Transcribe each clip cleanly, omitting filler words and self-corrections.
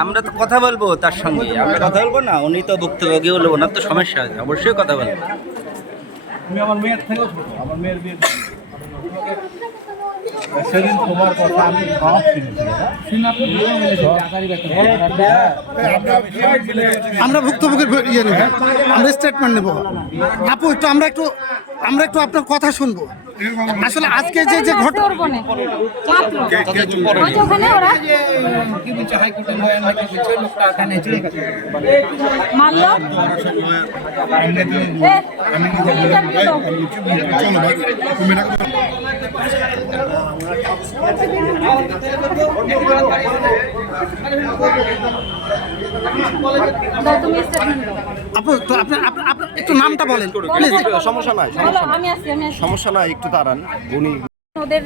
আমরা তো কথা বলবো তার সঙ্গে, আমরা কথা বলবো না, উনি তো ভুক্তভোগী হলো, ওনার তো সমস্যা আছে, অবশ্যই কথা বলবো। আমি আমার মেয়ের থেকেও ছোট, আমার মেয়ের বিয়ে সেদিন তোমার কথা আমি সব আমরা ভুক্তভোগীর ইয়ে নেব, আমরা স্টেটমেন্ট নেব। আপু একটু আমরা একটু আপনার কথা শুনবো। আসলে আজকে যে ঘটনা আপু একটু আপনার একটু নামটা বলেন। সমস্যা নাই, সমস্যা নাই, একটু দাঁড়ান। উনি ওদের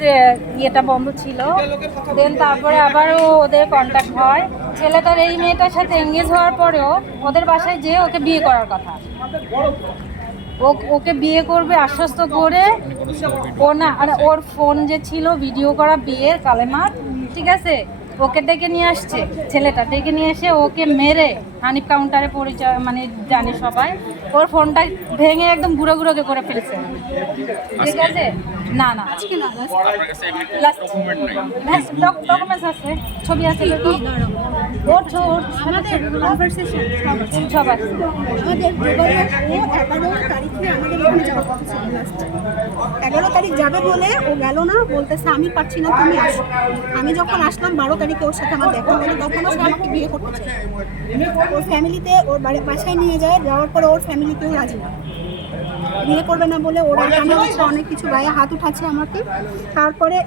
ইয়েটা বন্ধ ছিল, দেন তারপরে আবারও ওদের কন্ট্যাক্ট হয়। ছেলেটার এই মেয়েটার সাথে এঙ্গেজ হওয়ার পরেও ওদের বাসায় যেয়ে ওকে বিয়ে করার কথা, ওকে বিয়ে করবে আশ্বস্ত করে। ও না, আর ওর ফোন যে ছিল ভিডিও করা বিয়ের কালেমা, ঠিক আছে, ওকে ডেকে নিয়ে আসছে, ছেলেটা ডেকে নিয়ে এসে ওকে মেরে হানিফ কাউন্টারে পরিচয় মানে জানি সবাই, ওর ফোনটা ভেঙে একদম গুঁড়ো গুঁড়োকে করে ফেলেছে, ঠিক আছে। না না ডকুমেন্টস আছে, ছবি আছে, ওর সব আছে। 11 তারিখ যাবে বলে ও গেল না, বলতেছে আমি পারছি না, তুমি আসো। আমি যখন আসলাম 12 তারিখে ওর সাথে আমার দেখা হলো, তখন ও আমাকে বিয়ে করতে চায়। ওর ফ্যামিলিতে ওর বাসায় নিয়ে যায়, যাওয়ার পরে ওর ফ্যামিলিতেও রাজি না, বিয়ে করবে না বলে ওরা টানা হচ্ছে, অনেক কিছু গায়ে হাত উঠাচ্ছে আমাকে। তারপরে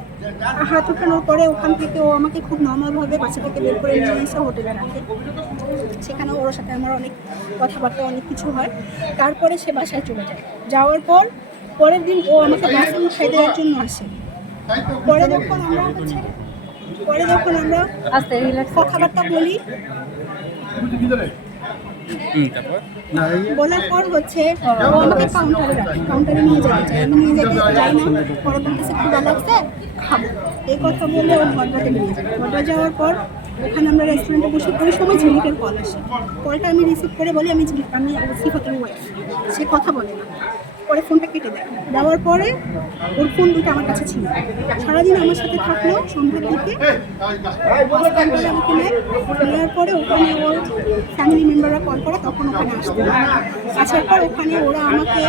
হাত উঠানোর পরে ওখান থেকে ও আমাকে খুব নর্মালভাবে বাসা থেকে বের করে নিয়ে এসে হোটেলে রাখে। সেখানে ওর সাথে আমার অনেক কথাবার্তা, অনেক কিছু হয়। তারপরে সে বাসায় চলে যায়। যাওয়ার পর পরের দিন ও আমাকে বাসে উঠাই দেওয়ার জন্য আসে। পরে যখন আমরা কথাবার্তা বলি, বলার পর হচ্ছে ও আমাকে কাউন্টারে নিয়ে যেতে চাই, আমি নিয়ে যেতে চাই না। পরে বলতেছে ক্ষুধা লাগছে, খাবো, এই কথা বলে ও ঘরটাতে নিয়ে যায়। ঘরটা যাওয়ার পর ওখানে আমরা রেস্টুরেন্টে বসে, ওই সময় ঝিলিকের কল আসে। কলটা আমি রিসিভ করে বলি আমি সিফাতের ওয়াইফ। সে কথা বলে না, পরে ফোনটা কেটে দেওয়ার পরে ওর ফোন দুটো আমার কাছে ছিল। সারাদিন আমার সাথে থাকলো, সন্ধ্যার দিকে আমাকে নেওয়ার পরে ওখানে ওর ফ্যামিলি মেম্বাররা কল করে, তখন ওখানে আসার পর ওখানে ওরা আমাকে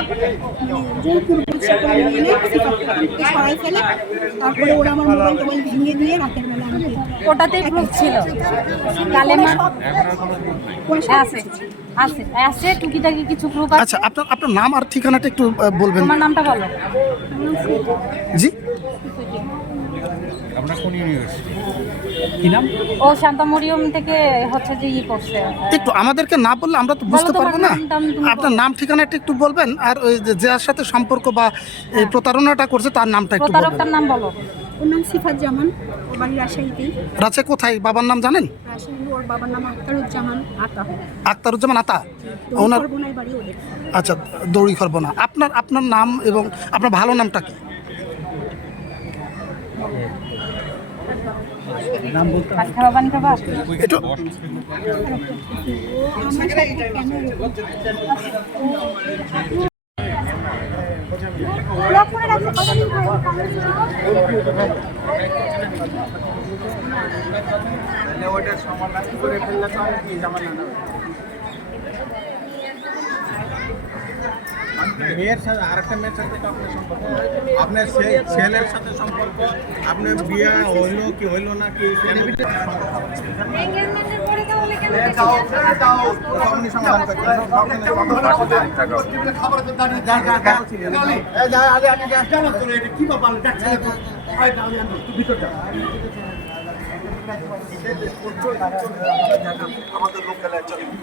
জোরপূর সরাই ফেলে। তারপরে ওরা আমার মোবাইল ভেঙে দিয়ে রাতের বেলা আমাকে, ওটাতেই প্রুফ ছিল কালেমা আছে আছে টুকিটাকি কিছু প্রুফ আছে। আচ্ছা, আপনার নাম আর ঠিকানাটা একটু বলবেন। তোমার নামটা বলো। জি, আপনার কোন ইউনিভার্সিটি, কি নাম? ও শান্তা মরিয়ম থেকে হচ্ছে যে করছে। একটু আমাদেরকে না বললে আমরা তো বুঝতে পারবো না। আপনার নাম ঠিকানাটা একটু বলবেন, আর ওই যার সাথে সম্পর্ক বা এই প্রতারণাটা করছে তার নামটা একটু বলবেন। প্রতারকটার নাম বলো। ওর নাম সিফাত জামান, ওর বাড়ি রাজশাহীতেই। রাজশাহী কোথায়? বাবার নাম জানেন? রাজশাহী, ওর বাবার নাম আখতারুজ্জামান আতা। আখতারুজ্জামান আতা, ওনার বাড়ি ওদের। আচ্ছা, দৌড়ি করবো না। আপনার নাম এবং আপনার ভালো নামটা কি? নাম বলতে একটু ব্লক করে রাখছে কতদিন ধরে। মানে ওইটার সমাধান করে ফেললে তো আর কি ঝামেলা না মেয়ের সাথে আরেকটা মেয়ের সাথে তো আপনার সম্পর্ক আপনার ছেলের সাথে সম্পর্ক আপনার বিয়ে হইলো কি হইলো না কি এঙ্গেজমেন্টের পরে তাহলে কেন আপনি সমাধান করছেন